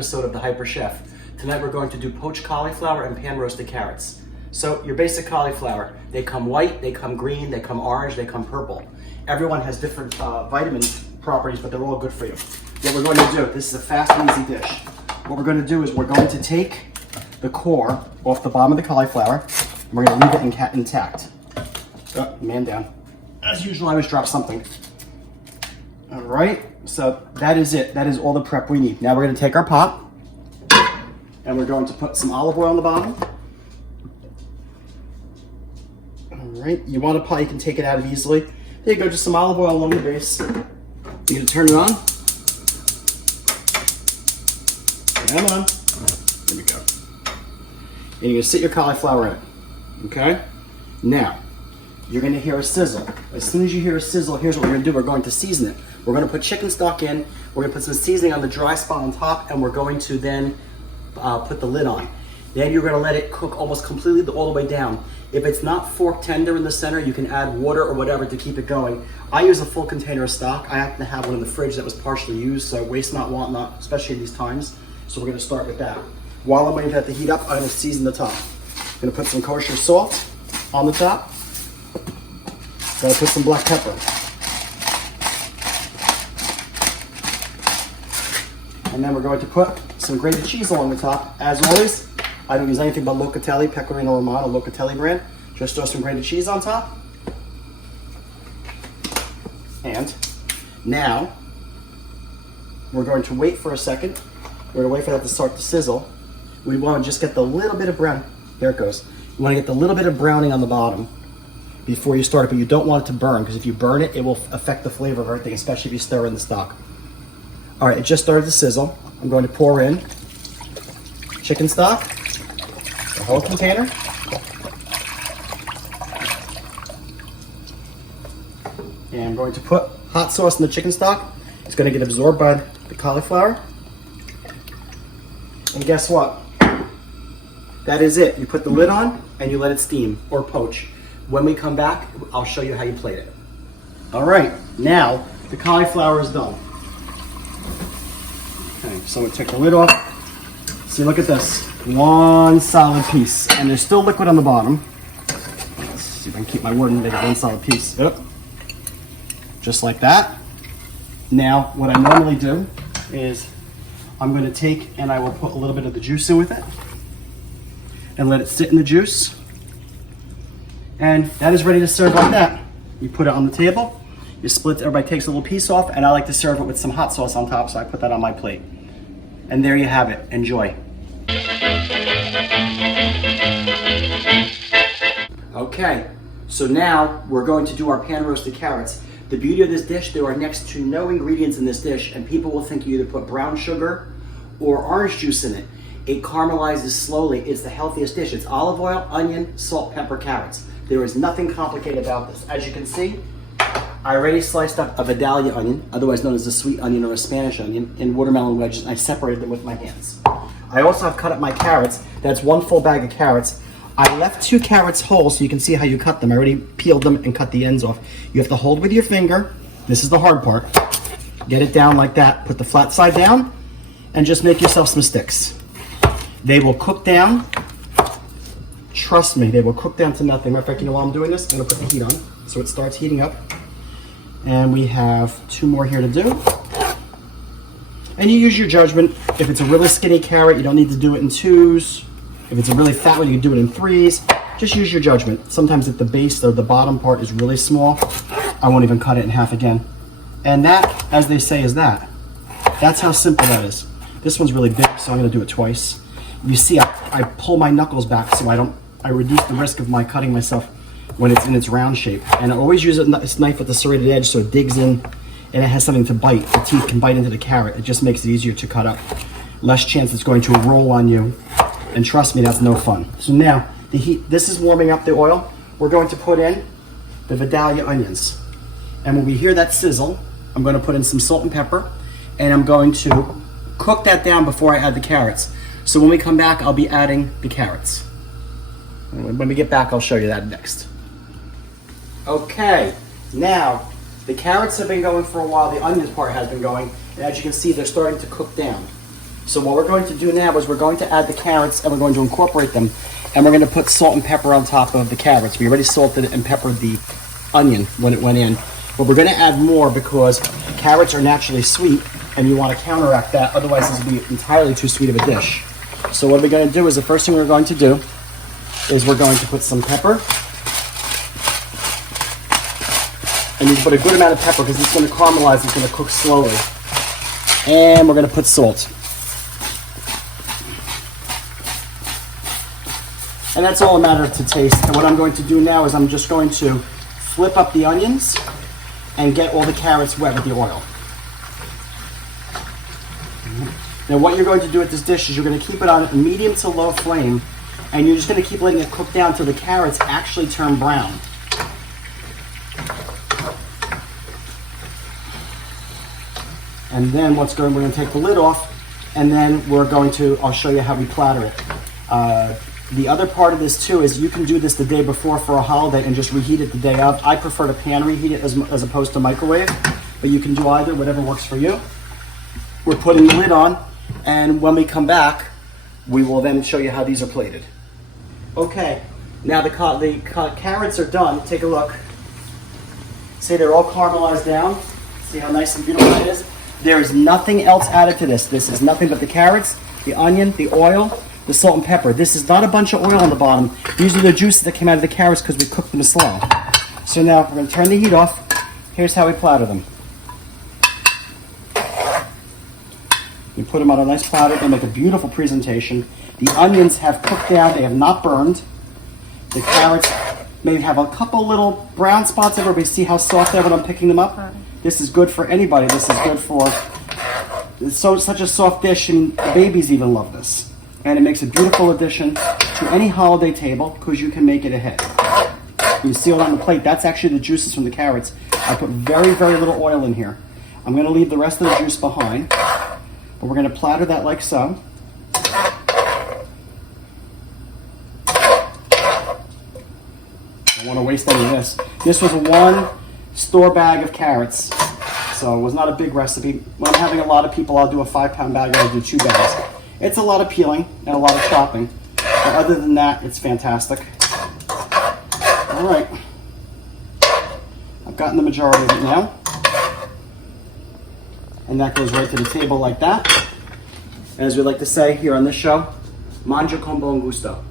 episode of The Hyper Chef. Tonight we're going to do poached cauliflower and pan roasted carrots. So your basic cauliflower, they come white, they come green, they come orange, they come purple. Everyone has different vitamin properties, but they're all good for you. What we're going to do, this is a fast and easy dish. What we're going to do is we're going to take the core off the bottom of the cauliflower, and we're going to leave it intact. Oh, man down. As usual, I always drop something. All right, so that is it. That is all the prep we need. Now we're going to take our pot, and we're going to put some olive oil on the bottom. All right, you want a pot, you can take it out easily. There you go, just some olive oil along the base. You're going to turn it on. Come on. There we go. And you're going to sit your cauliflower in it. Okay? Now, you're going to hear a sizzle. As soon as you hear a sizzle, here's what we're going to do. We're going to season it. We're going to put chicken stock in. We're going to put some seasoning on the dry spot on top, and we're going to then put the lid on. Then you're going to let it cook almost completely all the way down. If it's not fork tender in the center, you can add water or whatever to keep it going. I use a full container of stock. I happen to have one in the fridge that was partially used, so waste not, want not, especially in these times. So we're going to start with that. While I'm waiting for that to heat up, I'm going to season the top. I'm going to put some kosher salt on the top. Gotta put some black pepper. And then we're going to put some grated cheese along the top. As always, I don't use anything but Locatelli, Pecorino Romano, Locatelli brand. Just throw some grated cheese on top. And now, we're going to wait for a second. We're gonna wait for that to start to sizzle. We wanna just get the little bit of brown, there it goes. You wanna get the little bit of browning on the bottom before you start it, but you don't want it to burn, because if you burn it, it will affect the flavor of everything, especially if you stir in the stock. All right, it just started to sizzle. I'm going to pour in chicken stock, the whole container. And I'm going to put hot sauce in the chicken stock. It's going to get absorbed by the cauliflower. And guess what? That is it. You put the lid on and you let it steam or poach. When we come back, I'll show you how you plate it. All right, now the cauliflower is done. Okay, so we take the lid off. See, look at this. One solid piece. And there's still liquid on the bottom. Let's see if I can keep my word and make it one solid piece. Yep. Just like that. Now, what I normally do is I'm going to take and I will put a little bit of the juice in with it and let it sit in the juice. And that is ready to serve like that. You put it on the table, you split, everybody takes a little piece off, and I like to serve it with some hot sauce on top, so I put that on my plate. And there you have it. Enjoy. Okay, so now we're going to do our pan roasted carrots. The beauty of this dish, there are next to no ingredients in this dish, and people will think you either put brown sugar or orange juice in it. It caramelizes slowly. It's the healthiest dish. It's olive oil, onion, salt, pepper, carrots. There is nothing complicated about this. As you can see, I already sliced up a Vidalia onion, otherwise known as a sweet onion or a Spanish onion, in watermelon wedges, and I separated them with my hands. I also have cut up my carrots. That's one full bag of carrots. I left 2 carrots whole so you can see how you cut them. I already peeled them and cut the ends off. You have to hold with your finger. This is the hard part. Get it down like that. Put the flat side down and just make yourself some sticks. They will cook down. Trust me, they will cook down to nothing. Matter of fact, you know while I'm doing this, I'm gonna put the heat on so it starts heating up. And we have 2 more here to do. And you use your judgment. If it's a really skinny carrot, you don't need to do it in 2s. If it's a really fat one, you can do it in 3s. Just use your judgment. Sometimes if the base or the bottom part is really small, I won't even cut it in half again. And that, as they say, is that. That's how simple that is. This one's really big, so I'm gonna do it twice. You see, I pull my knuckles back so I reduce the risk of my cutting myself when it's in its round shape. And I always use this knife with the serrated edge so it digs in and it has something to bite. The teeth can bite into the carrot. It just makes it easier to cut up. Less chance it's going to roll on you. And trust me, that's no fun. So now, the heat, this is warming up the oil. We're going to put in the Vidalia onions. And when we hear that sizzle, I'm going to put in some salt and pepper, and I'm going to cook that down before I add the carrots. So when we come back, I'll be adding the carrots. And when we get back, I'll show you that next. Okay, now the carrots have been going for a while, the onions part has been going, and as you can see, they're starting to cook down. So what we're going to do now is we're going to add the carrots and we're going to incorporate them. And we're going to put salt and pepper on top of the carrots. We already salted and peppered the onion when it went in. But we're going to add more because carrots are naturally sweet and you want to counteract that. Otherwise, this will be entirely too sweet of a dish. So what we're going to do is the first thing we're going to do is we're going to put some pepper. And you can put a good amount of pepper because it's going to caramelize, it's going to cook slowly. And we're going to put salt. And that's all a matter to taste. And what I'm going to do now is I'm just going to flip up the onions and get all the carrots wet with the oil. Now what you're going to do with this dish is you're going to keep it on a medium to low flame and you're just going to keep letting it cook down until the carrots actually turn brown. And then we're going to take the lid off and then I'll show you how we platter it. The other part of this too is you can do this the day before for a holiday and just reheat it the day of. I prefer to pan reheat it as opposed to microwave, but you can do either, whatever works for you. We're putting the lid on, and when we come back, we will then show you how these are plated. Okay, now the carrots are done. Take a look. See, they're all caramelized down. See how nice and beautiful that is? There is nothing else added to this. This is nothing but the carrots, the onion, the oil, the salt and pepper. This is not a bunch of oil on the bottom. These are the juices that came out of the carrots because we cooked them slow. So now we're going to turn the heat off. Here's how we platter them. You put them on a nice platter. They make a beautiful presentation. The onions have cooked down. They have not burned. The carrots may have a couple little brown spots everywhere, but you see how soft they are when I'm picking them up? This is good for anybody. This is good for... It's such a soft dish, and babies even love this. And it makes a beautiful addition to any holiday table because you can make it ahead. You see it on the plate. That's actually the juices from the carrots. I put very, very little oil in here. I'm going to leave the rest of the juice behind. But we're going to platter that like so. Don't want to waste any of this. This was one store bag of carrots. So it was not a big recipe. When I'm having a lot of people, I'll do a 5-pound bag. I'll do 2 bags. It's a lot of peeling and a lot of chopping. But other than that, it's fantastic. All right. I've gotten the majority of it now. And that goes right to the table like that. And as we like to say here on this show, mangia con buon gusto.